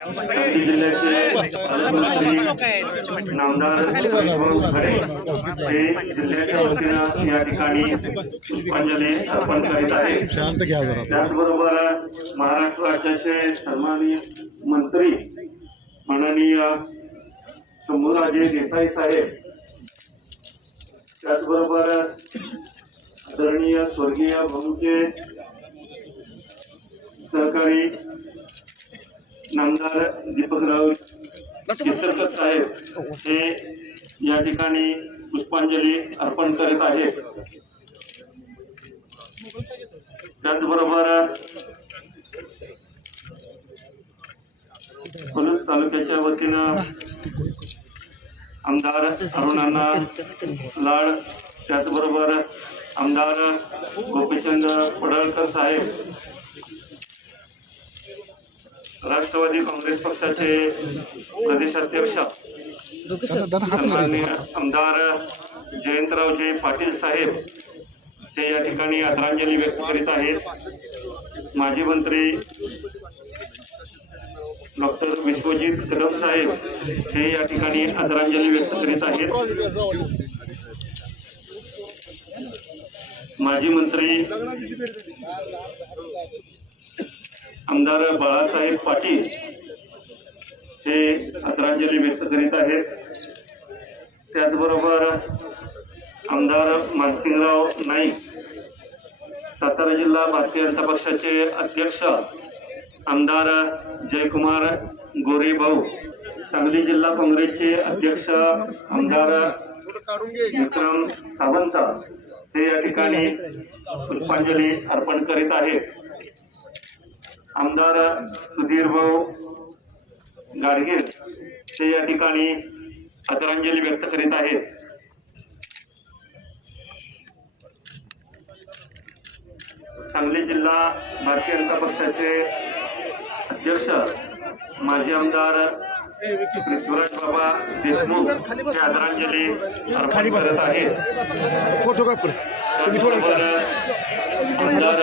जिल्ह्याचे नामदार हे महाराष्ट्र राज्याचे सन्माननीय मंत्री माननीय शंभूराजे देसाई साहेब त्याचबरोबर आदरणीय स्वर्गीय भाऊचे सहकारी नामदार दीपकराव केसरकर साहेब हे या ठिकाणी पुष्पांजली अर्पण करीत आहेत. त्याचबरोबर पलूस तालुक्याच्या वतीनं आमदार अरुणांना लाड त्याचबरोबर आमदार गोपीचंद पडळकर साहेब राष्ट्रवादी काँग्रेस पक्षाचे प्रदेशाध्यक्ष सन्माननीय आमदार जयंतरावजी पाटील साहेब ते या ठिकाणी आदरांजली व्यक्त करीत आहेत. माजी मंत्री डॉक्टर विश्वजित कदम साहेब हे या ठिकाणी आदरांजली व्यक्त करीत आहेत. माजी मंत्री आमदार बाळासाहेब पाटील हे आदरांजली व्यक्त करीत आहेत. त्याचबरोबर आमदार मानसिंगराव नाईक सातारा जिल्हा भारतीय जनता पक्षाचे अध्यक्ष आमदार जयकुमार गोरे भाऊ सांगली जिल्हा काँग्रेसचे अध्यक्ष आमदार विक्रम सावंत हे या ठिकाणी पुष्पांजली अर्पण करीत आहेत. आमदार सुधीर भाऊ गाडगीळ ते या ठिकाणी आदरांजली व्यक्त करीत आहेत. सांगली जिल्हा भारतीय जनता पक्षाचे अध्यक्ष माजी आमदार पृथ्वीराज बाबा देशमुख हे आदरांजली अर्पण करत आहेत. फोटो कापूर आमदार